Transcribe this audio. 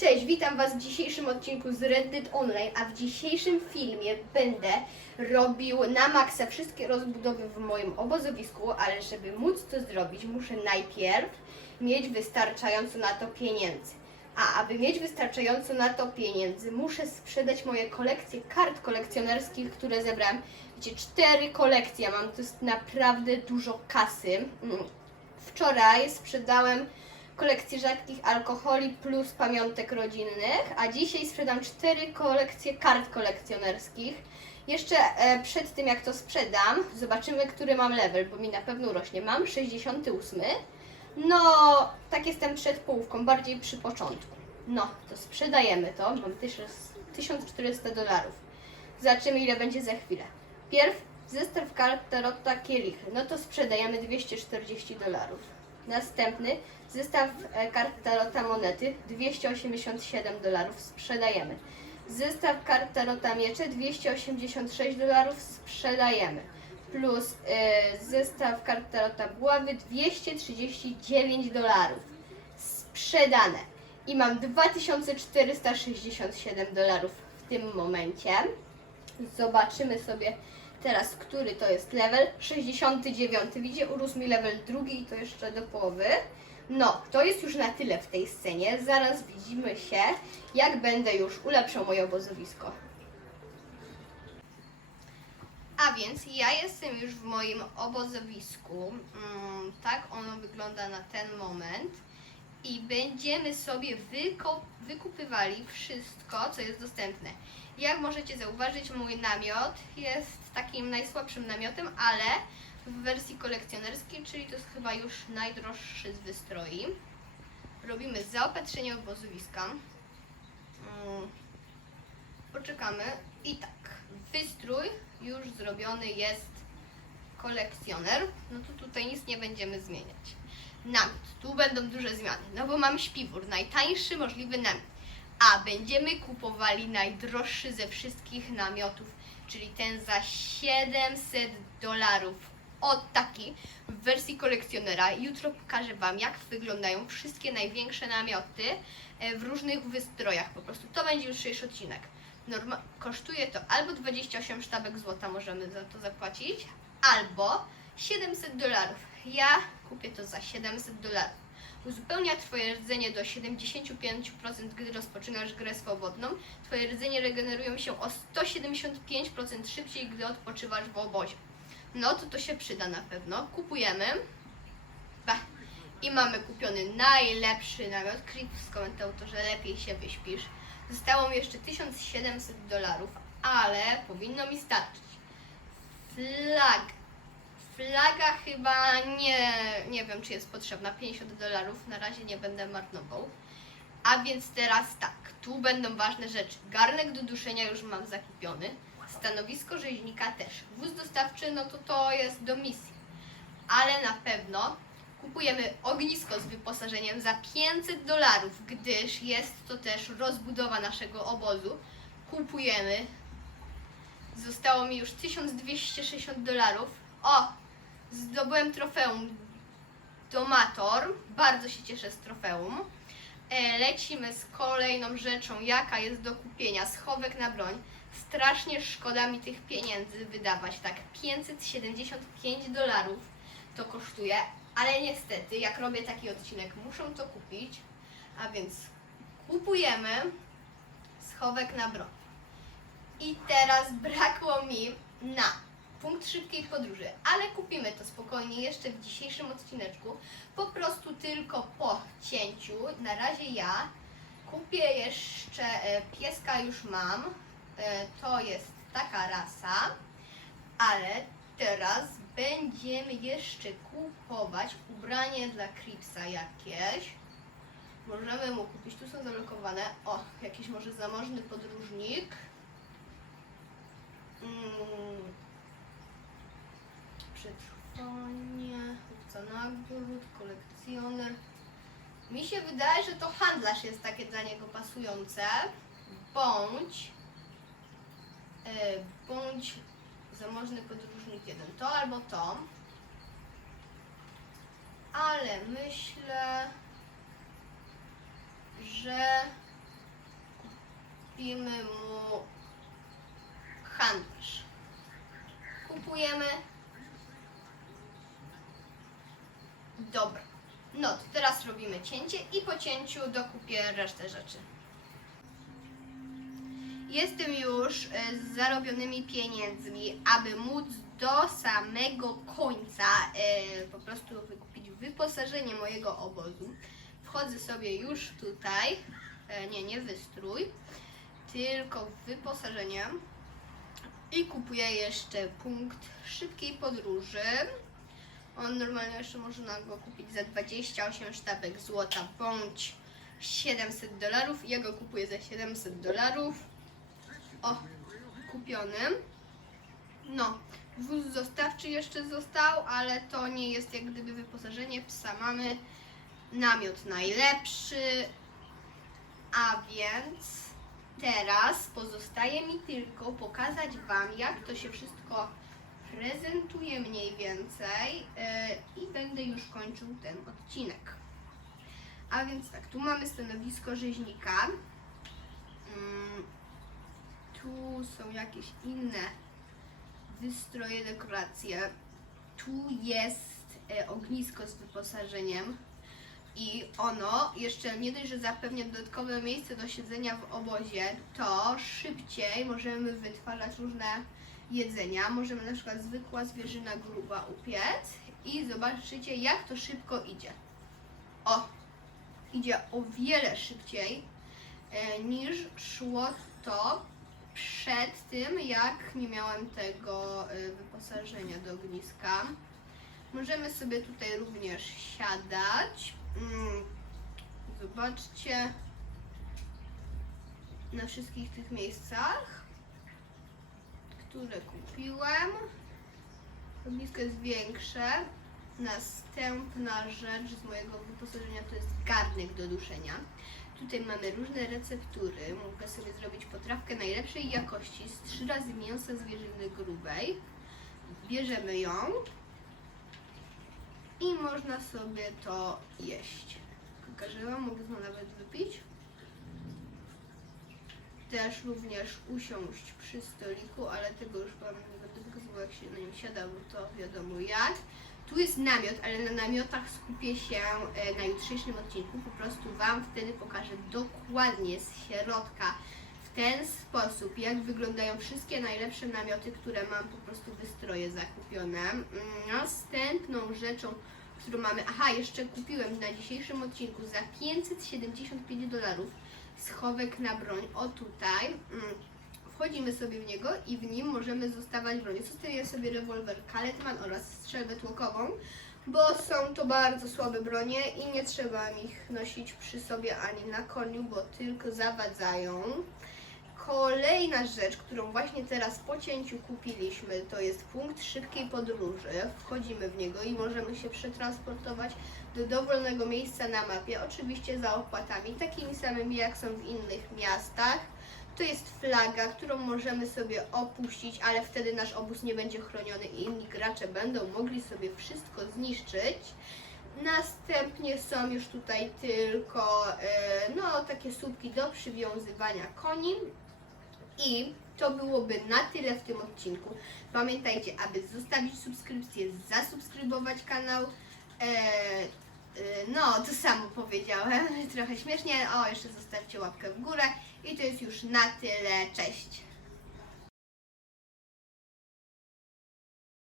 Cześć, witam Was w dzisiejszym odcinku z Reddit Online, a w dzisiejszym filmie będę robił na maksa wszystkie rozbudowy w moim obozowisku, ale żeby móc to zrobić, muszę najpierw mieć wystarczająco na to pieniędzy. A aby mieć wystarczająco na to pieniędzy, muszę sprzedać moje kolekcje kart kolekcjonerskich, które zebrałem. Wiecie, cztery kolekcje mam, to jest naprawdę dużo kasy. Mm. Wczoraj sprzedałem kolekcję rzadkich alkoholi plus pamiątek rodzinnych, a dzisiaj sprzedam cztery kolekcje kart kolekcjonerskich. Jeszcze e, przed tym jak to sprzedam, zobaczymy, który mam level, bo mi na pewno rośnie. Mam 68. No, tak jestem przed połówką, bardziej przy początku. No, to sprzedajemy to. Mam 1000 1400 dolarów. Zobaczymy, ile będzie za chwilę. Pierw zestaw kart Tarota Kielichy. No to sprzedajemy 240 dolarów. Następny zestaw e, kart Tarota Monety 287 dolarów sprzedajemy. Zestaw kart Tarota Miecze 286 dolarów sprzedajemy. Plus e, zestaw kart Tarota Buławy 239 dolarów sprzedane. I mam 2467 dolarów w tym momencie. Zobaczymy sobie teraz, który to jest level. 69. Widzicie, urósł mi level drugi i to jeszcze do połowy. No, to jest już na tyle w tej scenie. Zaraz widzimy się, jak będę już ulepszał moje obozowisko. A więc ja jestem już w moim obozowisku. Mm, tak ono wygląda na ten moment. I będziemy sobie wykupywali wszystko, co jest dostępne. Jak możecie zauważyć, mój namiot jest takim najsłabszym namiotem, ale w wersji kolekcjonerskiej, czyli to jest chyba już najdroższy z wystroi. Robimy zaopatrzenie obozowiska. Mm, Poczekamy. I tak, wystrój już zrobiony jest kolekcjoner. No to tutaj nic nie będziemy zmieniać. Namiot. Tu będą duże zmiany, no bo mam śpiwór, najtańszy możliwy namiot. A będziemy kupowali najdroższy ze wszystkich namiotów, czyli ten za 700 dolarów. O taki w wersji kolekcjonera. Jutro pokażę Wam, jak wyglądają wszystkie największe namioty e, w różnych wystrojach. Po prostu to będzie jutrzejszy odcinek. Norma- kosztuje to albo 28 sztabek złota, możemy za to zapłacić, albo 700 dolarów. Ja kupię to za 700 dolarów. Uzupełnia Twoje rdzenie do 75%, gdy rozpoczynasz grę swobodną. Twoje rdzenie regenerują się o 175% szybciej, gdy odpoczywasz w obozie. No to to się przyda na pewno. Kupujemy. Bah. I mamy kupiony najlepszy namiot. Creep skomentował to, że lepiej się wyśpisz. Zostało mi jeszcze 1700 dolarów, ale powinno mi starczyć. Flag. Flaga chyba nie, nie wiem, czy jest potrzebna. 50 dolarów. Na razie nie będę marnował. A więc teraz tak, tu będą ważne rzeczy. Garnek do duszenia już mam zakupiony. Stanowisko rzeźnika też. Wóz dostawczy, no to to jest do misji. Ale na pewno kupujemy ognisko z wyposażeniem za 500 dolarów, gdyż jest to też rozbudowa naszego obozu. Kupujemy. Zostało mi już 1260 dolarów. O! Zdobyłem trofeum Domator. Bardzo się cieszę z trofeum. E, Lecimy z kolejną rzeczą, jaka jest do kupienia. Schowek na broń. Strasznie szkoda mi tych pieniędzy wydawać. Tak, 575 dolarów to kosztuje, ale niestety, jak robię taki odcinek, muszę to kupić. A więc kupujemy schowek na broń. I teraz brakło mi na punkt szybkiej podróży, ale kupimy to spokojnie jeszcze w dzisiejszym odcineczku. Po prostu tylko po cięciu. Na razie ja kupię jeszcze e, pieska już mam. E, To jest taka rasa, ale teraz będziemy jeszcze kupować ubranie dla Cripsa jakieś. Możemy mu kupić, tu są zablokowane. O, jakiś może zamożny podróżnik. Mm. Przetrwanie, nagród, kolekcjoner. Mi się wydaje, że to handlarz jest takie dla niego pasujące. Bądź e, bądź zamożny podróżnik jeden. To albo to. Ale myślę, że kupimy mu handlarz. Kupujemy. Dobra. No to teraz robimy cięcie i po cięciu dokupię resztę rzeczy. Jestem już e, z zarobionymi pieniędzmi, aby móc do samego końca e, po prostu wykupić wyposażenie mojego obozu. Wchodzę sobie już tutaj, e, nie, nie wystrój, tylko wyposażenie i kupuję jeszcze punkt szybkiej podróży. On normalnie jeszcze można go kupić za 28 sztabek złota bądź 700 dolarów. Ja go kupuję za 700 dolarów. O, kupiony. No, wóz zostawczy jeszcze został, ale to nie jest jak gdyby wyposażenie psa. Mamy namiot najlepszy, a więc teraz pozostaje mi tylko pokazać Wam, jak to się wszystko prezentuje mniej więcej yy, i będę już kończył ten odcinek. A więc tak, tu mamy stanowisko rzeźnika. Mm, tu są jakieś inne wystroje, dekoracje. Tu jest e, ognisko z wyposażeniem i ono jeszcze nie dość, że zapewnia dodatkowe miejsce do siedzenia w obozie, to szybciej możemy wytwarzać różne jedzenia. Możemy na przykład zwykła zwierzyna gruba upiec i zobaczycie jak to szybko idzie. O, idzie o wiele szybciej e, niż szło to przed tym, jak nie miałem tego y, wyposażenia do ogniska. Możemy sobie tutaj również siadać. Mm, Zobaczcie na wszystkich tych miejscach, które kupiłem. Ognisko jest większe. Następna rzecz z mojego wyposażenia to jest garnek do duszenia. Tutaj mamy różne receptury. Mogę sobie zrobić potrawkę najlepszej jakości z trzy razy mięsa zwierzyny grubej. Bierzemy ją i można sobie to jeść. Wam, mogę to nawet wypić. Też również usiąść przy stoliku, ale tego już Wam nie będę pokazywał jak się na nim siada, bo to wiadomo jak. Tu jest namiot, ale na namiotach skupię się e, na jutrzejszym odcinku. Po prostu Wam wtedy pokażę dokładnie z środka w ten sposób, jak wyglądają wszystkie najlepsze namioty, które mam po prostu wystroje zakupione. Mm, Następną rzeczą, którą mamy, aha, jeszcze kupiłem na dzisiejszym odcinku za 575 dolarów schowek na broń. O tutaj. Mm, Wchodzimy sobie w niego i w nim możemy zostawiać broń. Zostawię sobie rewolwer Kaletman oraz strzelbę tłokową, bo są to bardzo słabe bronie i nie trzeba ich nosić przy sobie ani na koniu, bo tylko zawadzają. Kolejna rzecz, którą właśnie teraz po cięciu kupiliśmy, to jest punkt szybkiej podróży. Wchodzimy w niego i możemy się przetransportować do dowolnego miejsca na mapie, oczywiście za opłatami, takimi samymi jak są w innych miastach. To jest flaga, którą możemy sobie opuścić, ale wtedy nasz obóz nie będzie chroniony i inni gracze będą mogli sobie wszystko zniszczyć. Następnie są już tutaj tylko e, no, takie słupki do przywiązywania koni. I to byłoby na tyle w tym odcinku. Pamiętajcie, aby zostawić subskrypcję, zasubskrybować kanał. E, e, no, to samo powiedziałem, trochę śmiesznie. O, jeszcze zostawcie łapkę w górę. I to jest już na tyle. Cześć!